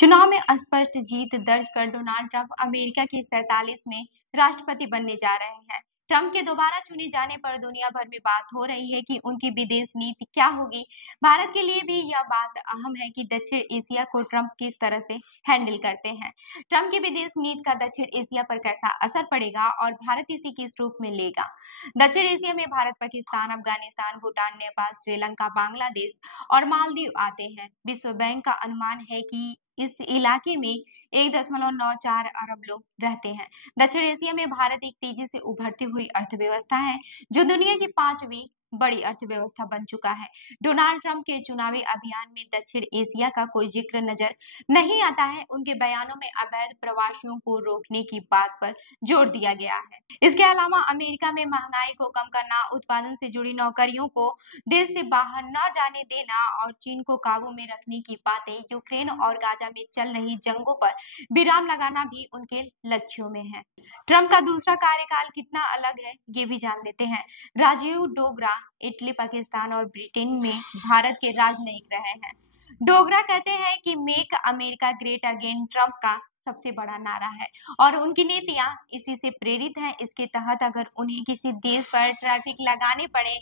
चुनाव में स्पष्ट जीत दर्ज कर डोनाल्ड ट्रंप अमेरिका के 47वें राष्ट्रपति बनने जा रहे हैं। ट्रंप के दोबारा चुने जाने पर दुनिया भर में बात हो रही है कि उनकी विदेश नीति क्या होगी। भारत के लिए भी यह बात अहम है कि दक्षिण एशिया को ट्रंप किस तरह से हैंडल करते हैं। ट्रंप की विदेश नीति का दक्षिण एशिया पर कैसा असर पड़ेगा और भारत इसे किस रूप में लेगा। दक्षिण एशिया में भारत, पाकिस्तान, अफगानिस्तान, भूटान, नेपाल, श्रीलंका, बांग्लादेश और मालदीव आते हैं। विश्व बैंक का अनुमान है कि इस इलाके में 1.94 अरब लोग रहते हैं। दक्षिण एशिया में भारत एक तेजी से उभरती हुई अर्थव्यवस्था है, जो दुनिया की 5वीं बड़ी अर्थव्यवस्था बन चुका है। डोनाल्ड ट्रंप के चुनावी अभियान में दक्षिण एशिया का कोई जिक्र नजर नहीं आता है। उनके बयानों में अवैध प्रवासियों को रोकने की बात पर जोर दिया गया है। इसके अलावा अमेरिका में महंगाई को कम करना, उत्पादन से जुड़ी नौकरियों को देश से बाहर न जाने देना और चीन को काबू में रखने की बातें, यूक्रेन और गाजा में चल रही जंगों पर विराम लगाना भी उनके लक्ष्यों में है। ट्रंप का दूसरा कार्यकाल कितना अलग है, ये भी जान लेते हैं। राजीव डोगरा इटली, पाकिस्तान और ब्रिटेन में भारत के राजनयिक रहे हैं। डोगरा कहते हैं कि make America great again Trump का सबसे बड़ा नारा है और उनकी नीतियां इसी से प्रेरित हैं। इसके तहत अगर उन्हें किसी देश पर ट्रैफिक लगाने पड़े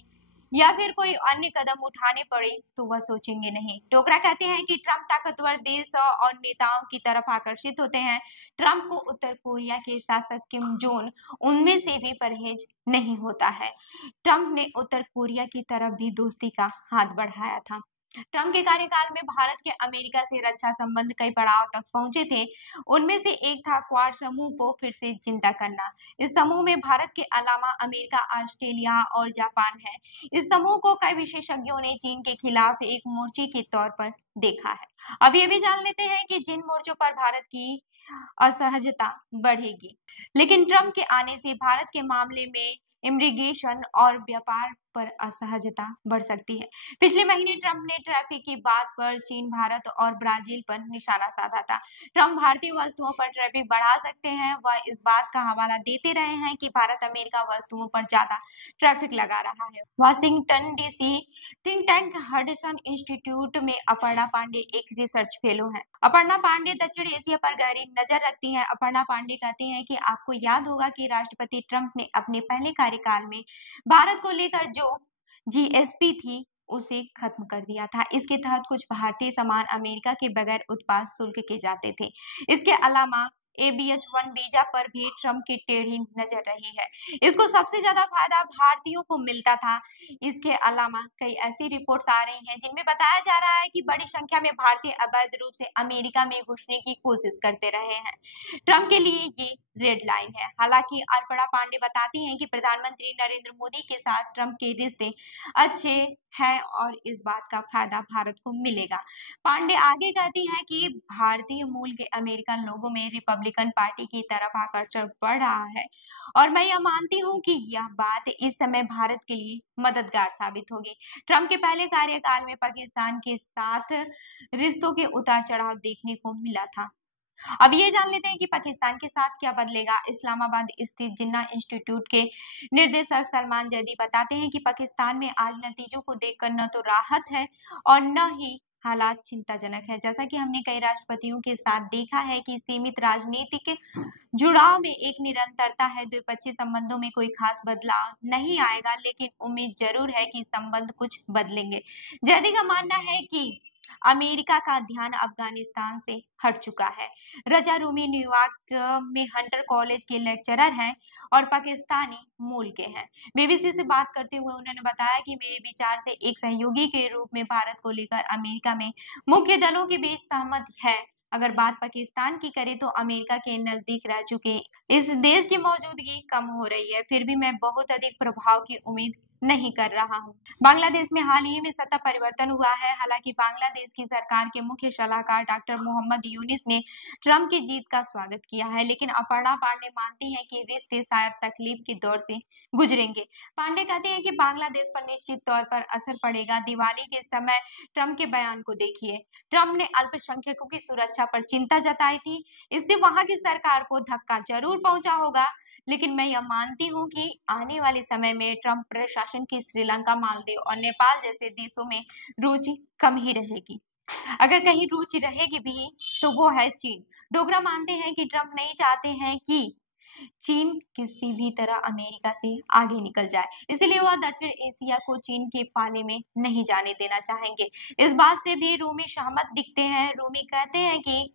या फिर कोई अन्य कदम उठाने पड़े तो वह सोचेंगे नहीं। डोगरा कहते हैं कि ट्रंप ताकतवर देश और नेताओं की तरफ आकर्षित होते हैं। ट्रंप को उत्तर कोरिया के शासक किम जोंग उनमें से भी परहेज नहीं होता है। ट्रंप ने उत्तर कोरिया की तरफ भी दोस्ती का हाथ बढ़ाया था। ट्रंप के कार्यकाल में भारत के अमेरिका से रक्षा संबंध कई पड़ाव तक पहुंचे थे। उनमें से एक था क्वाड समूह को फिर से जिंदा करना। इस समूह में भारत के अलावा अमेरिका, ऑस्ट्रेलिया और जापान है। इस समूह को कई विशेषज्ञों ने चीन के खिलाफ एक मोर्चे के तौर पर देखा है। अब ये भी जान लेते हैं कि जिन मोर्चों पर भारत की असहजता बढ़ेगी। लेकिन ट्रंप के आने से भारत के मामले में इमिग्रेशन और व्यापार पर असहजता बढ़ सकती है। पिछले महीने ट्रंप ने ट्रैफिक की बात पर चीन, भारत और ब्राजील पर निशाना साधा था। ट्रंप भारतीय वस्तुओं पर ट्रैफिक बढ़ा सकते हैं। वह इस बात का हवाला देते रहे हैं कि भारत अमेरिका वस्तुओं पर ज्यादा ट्रैफिक लगा रहा है। Washington DC think tank Hudson institute में अपर्णा पांडे एक रिसर्च फेलो है। अपर्णा पांडे दक्षिण एशिया पर गहरी नजर रखती हैं। अपर्णा पांडे कहती हैं कि आपको याद होगा कि राष्ट्रपति ट्रंप ने अपने पहले कार्यकाल में भारत को लेकर जो जीएसपी थी उसे खत्म कर दिया था। इसके तहत कुछ भारतीय सामान अमेरिका के बगैर उत्पाद शुल्क के जाते थे। इसके अलावा ABH-1 वीजा पर भी ट्रंप की टेढ़ी नजर रही है। इसको सबसे ज्यादा फायदा भारतीयों को मिलता था। इसके अलावा कई ऐसी रिपोर्ट्स आ रही हैं जिनमें बताया जा रहा है कि बड़ी संख्या में भारतीय अवैध रूप से अमेरिका में घुसने की कोशिश करते रहे हैं। ट्रंप के लिए ये रेड लाइन है। हालांकि अर्पणा पांडे बताती हैं कि प्रधानमंत्री नरेंद्र मोदी के साथ ट्रंप के रिश्ते अच्छे हैं और इस बात का फायदा भारत को मिलेगा। पांडे आगे कहती हैं कि भारतीय मूल के अमेरिकन लोगों में रिपब्लिकन पार्टी की तरफ आकर्षण बढ़ रहा है और मैं यह मानती हूं कि यह बात इस समय भारत के लिए मददगार साबित होगी। ट्रंप के पहले कार्यकाल में पाकिस्तान के साथ रिश्तों के उतार चढ़ाव देखने को मिला था। अब ये जान लेते हैं कि पाकिस्तान के साथ क्या बदलेगा। इस्लामाबाद स्थित जिन्ना इंस्टीट्यूट के निर्देशक सलमान जैदी बताते हैं कि पाकिस्तान में आज नतीजों को देखकर न तो राहत है और न ही हालात चिंताजनक है। जैसा कि हमने कई राष्ट्रपतियों के साथ देखा है कि सीमित राजनीतिक जुड़ाव में एक निरंतरता है। द्विपक्षीय संबंधों में कोई खास बदलाव नहीं आएगा, लेकिन उम्मीद जरूर है कि संबंध कुछ बदलेंगे। जैदी का मानना है कि अमेरिका का ध्यान अफगानिस्तान से हट चुका है। रजा रूमी न्यूयॉर्क में हंटर कॉलेज के लेक्चरर हैं और पाकिस्तानी मूल के हैं। बीबीसी से बात करते हुए उन्होंने बताया कि मेरे विचार से एक सहयोगी के रूप में भारत को लेकर अमेरिका में मुख्य दलों के बीच सहमति है। अगर बात पाकिस्तान की करें तो अमेरिका के नजदीक रह चुके इस देश की मौजूदगी कम हो रही है। फिर भी मैं बहुत अधिक प्रभाव की उम्मीद नहीं कर रहा हूं। बांग्लादेश में हाल ही में सत्ता परिवर्तन हुआ है। हालांकि बांग्लादेश की सरकार के मुख्य सलाहकार डॉक्टर मोहम्मद यूनिस ने ट्रंप की जीत का स्वागत किया है, लेकिन अपर्णा पांडे मानती हैं कि रिश्ते शायद तकलीफ के दौर से गुजरेंगे। पांडे कहते हैं कि बांग्लादेश पर निश्चित तौर पर असर पड़ेगा। दिवाली के समय ट्रंप के बयान को देखिए। ट्रंप ने अल्पसंख्यकों की सुरक्षा पर चिंता जताई थी। इससे वहां की सरकार को धक्का जरूर पहुंचा होगा, लेकिन मैं यह मानती हूं कि आने वाले समय में ट्रंप प्रशासन की श्रीलंका, मालदीव और नेपाल जैसे देशों में रुचि कम ही रहेगी। अगर कहीं रुचि रहेगी भी तो वो है चीन। डोगरा मानते हैं कि ट्रंप नहीं चाहते हैं कि चीन किसी भी तरह अमेरिका से आगे निकल जाए, इसलिए वह दक्षिण एशिया को चीन के पाले में नहीं जाने देना चाहेंगे। इस बात से भी रूमी सहमत दिखते हैं। रूमी कहते हैं कि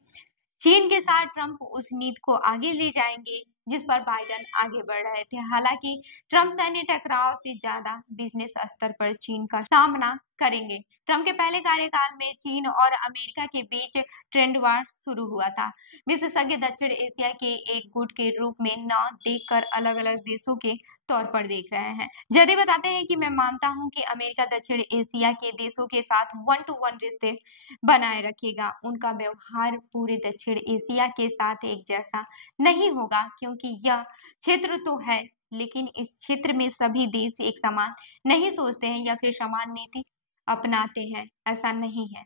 चीन के साथ ट्रंप उस नीति को आगे ले जाएंगे जिस पर बाइडेन आगे बढ़ रहे थे। हालांकि ट्रंप सैन्य टकराव से ज्यादा बिजनेस स्तर पर चीन का सामना करेंगे। ट्रंप के पहले कार्यकाल में चीन और अमेरिका के बीच ट्रेंड वार शुरू हुआ था। विशेषज्ञ दक्षिण एशिया के एक गुट के रूप में न देखकर अलग अलग देशों के तौर पर देख रहे हैं। जदी बताते हैं कि मैं मानता हूं कि अमेरिका दक्षिण एशिया के देशों के साथ 1-to-1 रिश्ते बनाए रखेगा। उनका व्यवहार पूरे दक्षिण एशिया के साथ एक जैसा नहीं होगा, क्योंकि यह क्षेत्र तो है, लेकिन इस क्षेत्र में सभी देश एक समान नहीं सोचते हैं या फिर समान नीति अपनाते हैं, ऐसा नहीं है।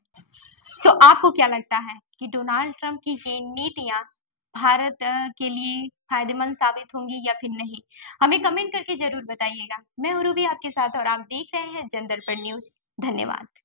तो आपको क्या लगता है कि डोनाल्ड ट्रंप की ये नीतियां भारत के लिए फायदेमंद साबित होंगी या फिर नहीं? हमें कमेंट करके जरूर बताइएगा। मैं उरूबी आपके साथ और आप देख रहे हैं जन दर्पण न्यूज। धन्यवाद।